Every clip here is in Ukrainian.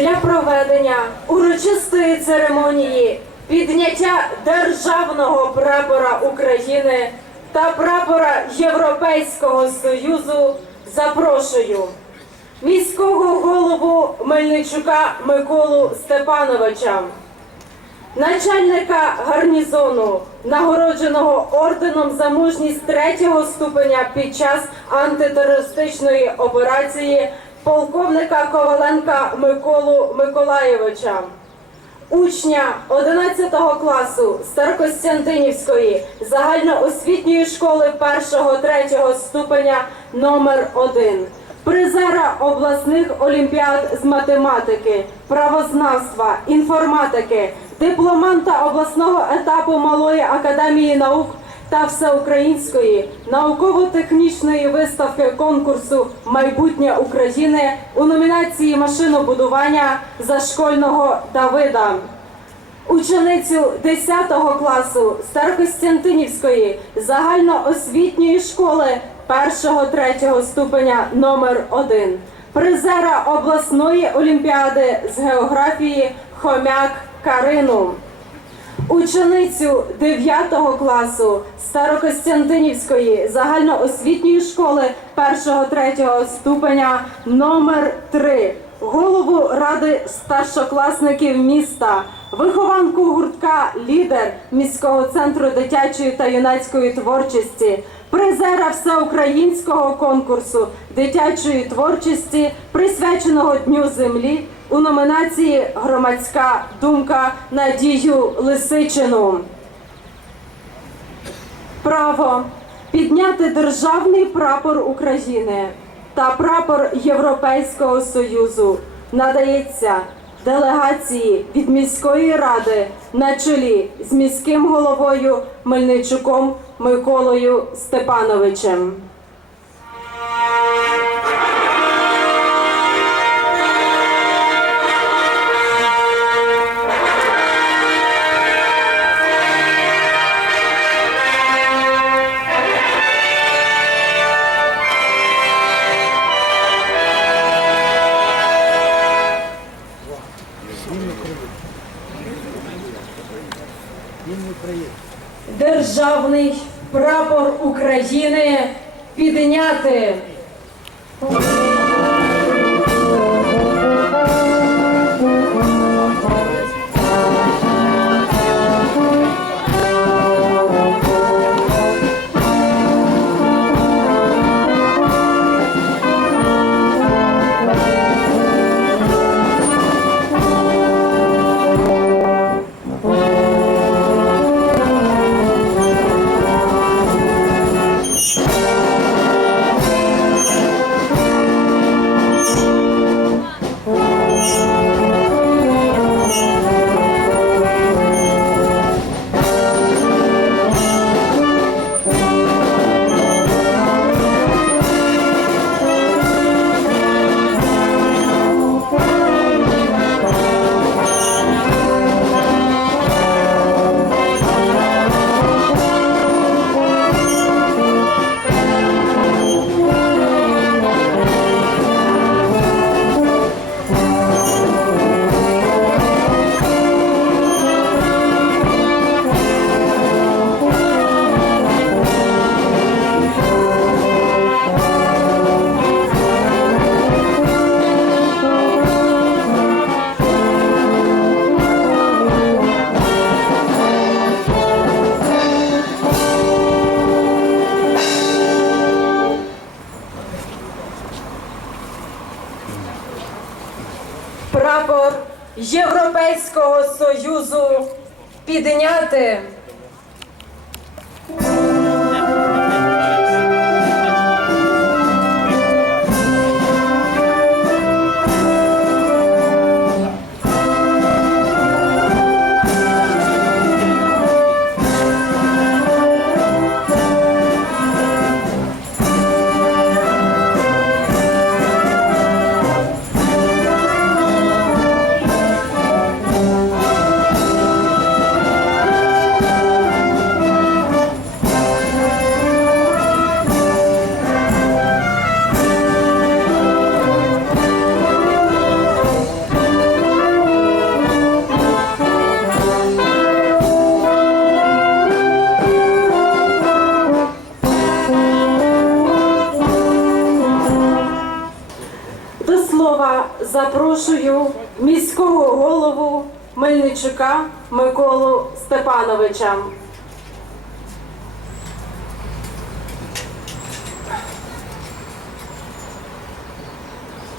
для проведення урочистої церемонії підняття державного прапора України та прапора Європейського Союзу запрошую міського голову Мельничука Миколу Степановича, начальника гарнізону, нагородженого орденом за мужність третього ступеня під час антитерористичної операції полковника Коваленка Миколу Миколаєвича. Учня 11 класу Старокостянтинівської загальноосвітньої школи 1-3 ступеня номер 1 призера обласних олімпіад з математики, правознавства, інформатики, дипломанта обласного етапу Малої академії наук та всеукраїнської науково-технічної виставки конкурсу Майбутнє України у номінації машинобудування зашкольного Давида. Ученицю 10 класу Старокостянтинівської загальноосвітньої школи 1-3 ступеня номер 1 призера обласної олімпіади з географії Хомяк Карину. Ученицю 9 класу Старокостянтинівської загальноосвітньої школи 1-3 ступеня номер 3 голову ради старшокласників міста, вихованку гуртка Лідер міського центру дитячої та юнацької творчості, призера всеукраїнського конкурсу дитячої творчості, присвяченого Дню землі у номінації Громадська думка Надію Лисичину. Право підняти державний прапор України та прапор Європейського Союзу надається делегації від міської ради на чолі з міським головою Мельничуком Миколою Степановичем. Прапор підняти. Мельничука Миколу Степановича.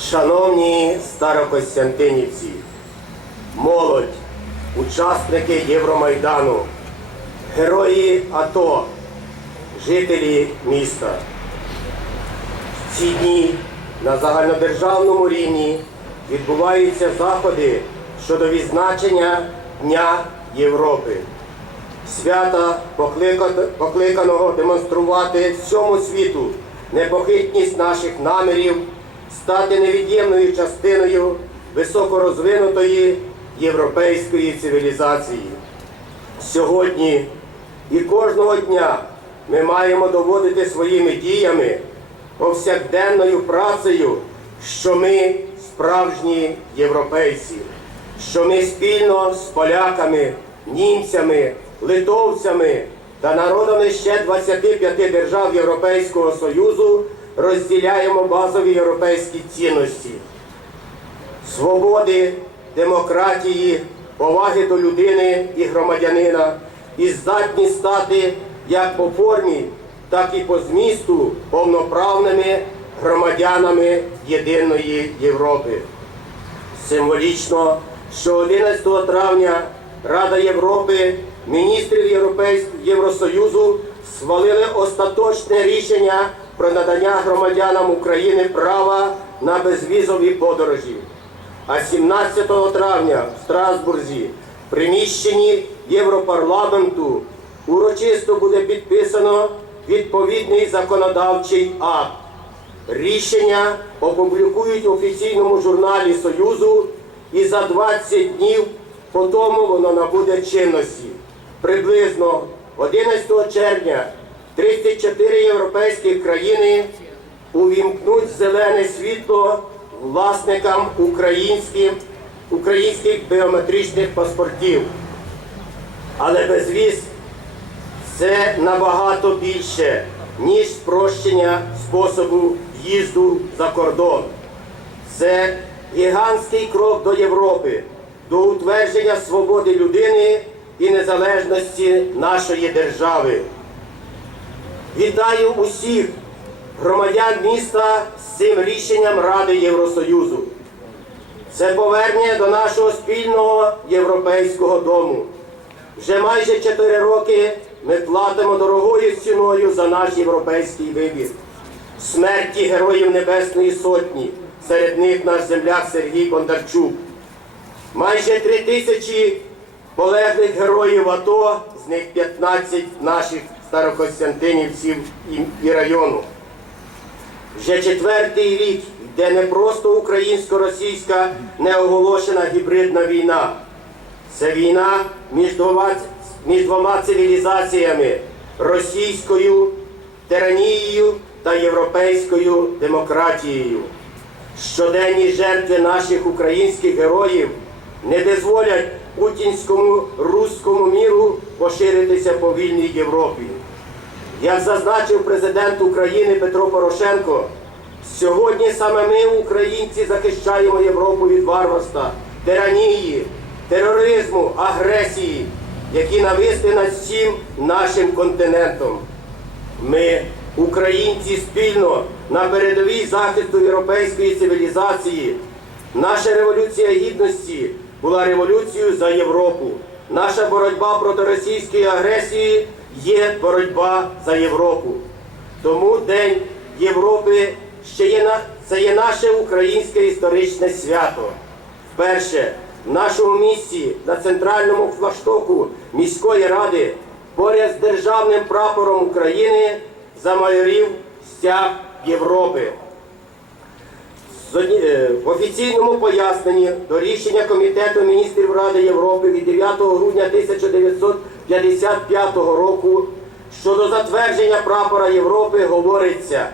Шановні старокостянтинівці, молодь, учасники Євромайдану, герої АТО, жителі міста. В ці дні на загальнодержавному рівні відбуваються заходи щодо відзначення Дня Європи. Свята покликаного демонструвати всьому світу непохитність наших намірів стати невід'ємною частиною високорозвинутої європейської цивілізації. Сьогодні і кожного дня ми маємо доводити своїми діями, повсякденною працею, що ми справжні європейці, що ми спільно з поляками, німцями, литовцями та народами ще 25 держав Європейського Союзу розділяємо базові європейські цінності свободи, демократії, поваги до людини і громадянина і здатні стати як по формі, так і по змісту повноправними громадянами єдиної Європи. Символічно, що 11 травня Рада Європи, міністрів Євросоюзу схвалили остаточне рішення про надання громадянам України права на безвізові подорожі. А 17 травня в Страсбурзі, в приміщенні Європарламенту, урочисто буде підписано відповідний законодавчий акт. Рішення опублікують в офіційному журналі Союзу і за 20 днів по тому воно набуде чинності. Приблизно 11 червня 34 європейські країни увімкнуть зелене світло власникам українських, українських біометричних паспортів. Але безвіз це набагато більше, ніж спрощення способу в'їзду за кордон. Це гігантський крок до Європи, до утвердження свободи людини і незалежності нашої держави. Вітаю усіх громадян міста з цим рішенням Ради Євросоюзу. Це повернення до нашого спільного європейського дому. Вже майже 4 роки ми платимо дорогою ціною за наш європейський вибір. Смерті героїв Небесної Сотні, серед них наш земляк Сергій Бондарчук. Майже три тисячі полеглих героїв АТО, з них 15 наших старокостянтинівців і, району. Вже четвертий рік йде не просто українсько-російська неоголошена гібридна війна. Це війна між двома, між двома цивілізаціями російською тиранією та європейською демократією. Щоденні жертви наших українських героїв не дозволять путінському руському міру поширитися по вільній Європі. Як зазначив президент України Петро Порошенко, сьогодні саме ми, українці, захищаємо Європу від варварства, тиранії, тероризму, агресії, які нависли над всім нашим континентом. Ми, українці, спільно на передовій захисту європейської цивілізації. Наша революція гідності була революцією за Європу. Наша боротьба проти російської агресії є боротьба за Європу. Тому День Європи ще є на це є наше українське історичне свято. Вперше в нашому місті на центральному флагштоку міської ради поряд з державним прапором України замайорів стяг Європи. Е, В офіційному поясненні до рішення Комітету міністрів Ради Європи від 9 грудня 1955 року щодо затвердження прапора Європи говориться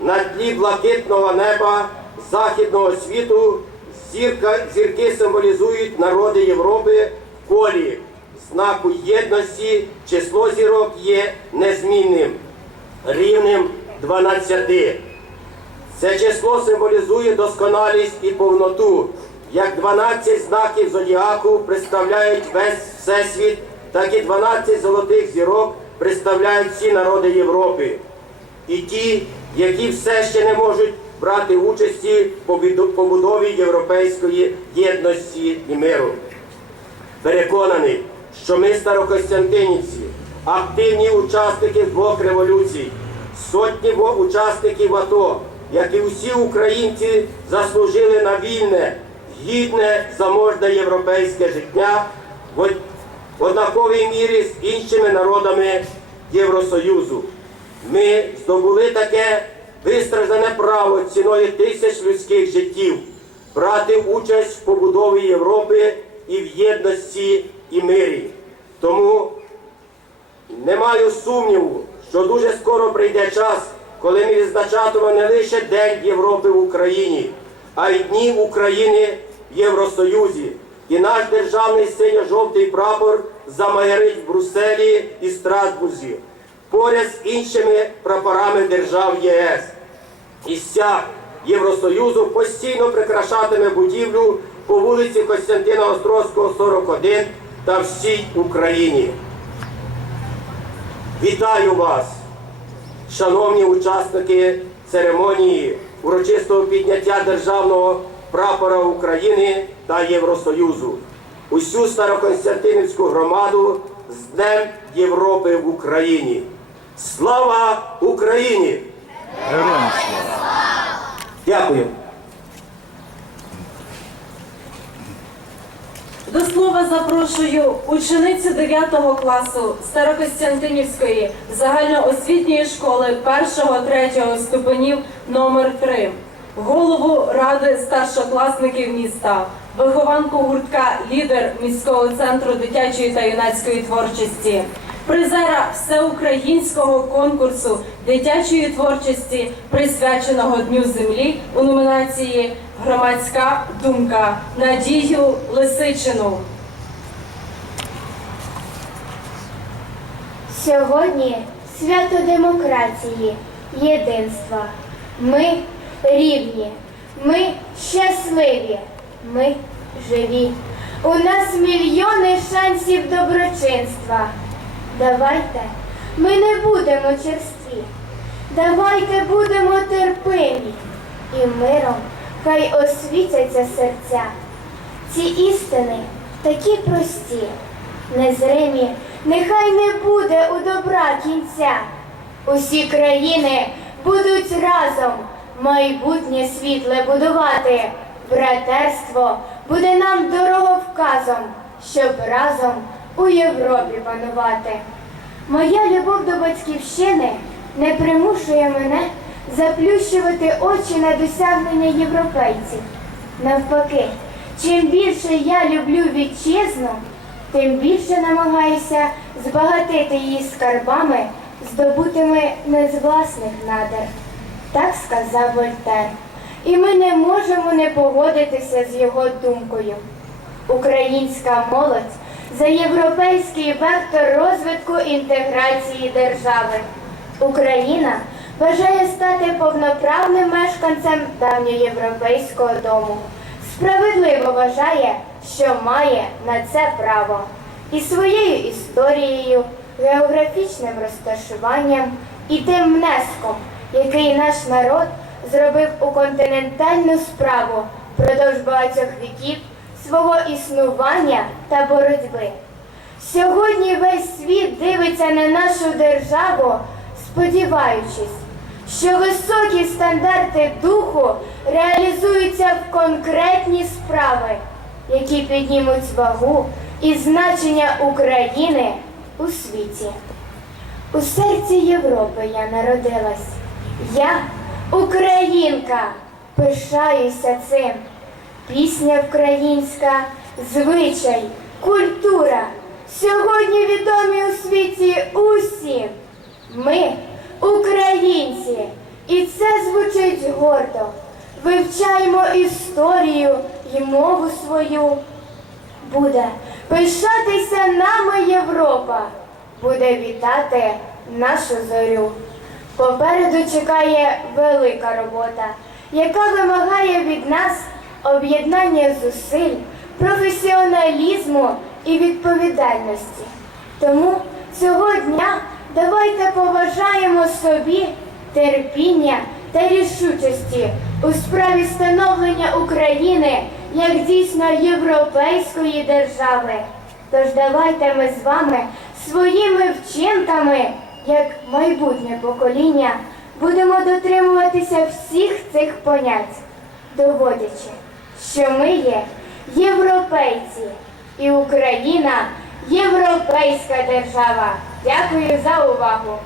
на тлі блакитного неба західного світу зірка, зірки символізують народи Європи в колі знаку єдності. Число зірок є незмінним, рівним 12. Це число символізує досконалість і повноту. Як 12 знаків зодіаку представляють весь всесвіт, так і 12 золотих зірок представляють всі народи Європи. І ті, які все ще не можуть брати участі в побудові європейської єдності і миру. Переконаний, що ми, старокостянтинівці, активні учасники двох революцій, сотні учасників АТО, як і усі українці, заслужили на вільне, гідне, заможне європейське життя в од- в однаковій мірі з іншими народами Євросоюзу. Ми здобули таке вистраждане право ціною тисяч людських життів брати участь в побудові Європи і в єдності і мирі. Тому не маю сумніву, що дуже скоро прийде час, коли ми відзначатимемо не лише День Європи в Україні, а й Дні України в Євросоюзі. І наш державний синьо-жовтий прапор замайорить в Брюсселі і Страсбурзі поряд з іншими прапорами держав ЄС. І стяг Євросоюзу постійно прикрашатиме будівлю по вулиці Костянтина Острозького, 41 та всій Україні. Вітаю вас, шановні учасники церемонії урочистого підняття державного прапора України та Євросоюзу. Усю Староконстантинівську громаду з Днем Європи в Україні. Слава Україні! Героям слава! Дякую. До слова запрошую ученицю 9 класу Старокостянтинівської загальноосвітньої школи 1-3 ступенів номер 3 голову ради старшокласників міста, вихованку гуртка лідер міського центру дитячої та юнацької творчості, призера всеукраїнського конкурсу дитячої творчості, присвяченого Дню землі у номінації Громадська думка Надію Лисичину. Сьогодні свято демократії, єдинства. Ми рівні, ми щасливі, ми живі. У нас мільйони шансів доброчинства. Давайте ми не будемо черстві. Давайте будемо терпимі і миром хай освітяться серця. Ці істини такі прості, незримі, нехай не буде у добра кінця. Усі країни будуть разом майбутнє світле будувати. Братерство буде нам дороговказом, щоб разом у Європі панувати. Моя любов до батьківщини не примушує мене заплющувати очі на досягнення європейців. Навпаки, чим більше я люблю вітчизну, тим більше намагаюся збагатити її скарбами, здобутими не з власних надр. Так сказав Вольтер. І ми не можемо не погодитися з його думкою. Українська молодь за європейський вектор розвитку інтеграції держави. Україна бажає стати повноправним мешканцем давньоєвропейського дому. Справедливо вважає, що має на це право. І своєю історією, географічним розташуванням і тим внеском, який наш народ зробив у континентальну справу впродовж багатьох віків свого існування та боротьби. Сьогодні весь світ дивиться на нашу державу, сподіваючись, що високі стандарти духу реалізуються в конкретні справи, які піднімуть вагу і значення України у світі. У серці Європи я народилась. Я українка, пишаюся цим. Пісня українська, звичай, культура. Сьогодні відомі у світі усі. Ми українці, і це звучить гордо. Вивчаємо історію і мову свою. Буде пишатися нами Європа, буде вітати нашу зорю. Попереду чекає велика робота. яка вимагає від нас об'єднання зусиль, професіоналізму і відповідальності. Тому цього дня давайте поважаємо собі терпіння та рішучості у справі становлення України як дійсно європейської держави. Тож давайте ми з вами своїми вчинками, як майбутнє покоління, будемо дотримуватися всіх цих понять, доводячи, що ми є європейці і Україна європейська держава. Дякую за увагу.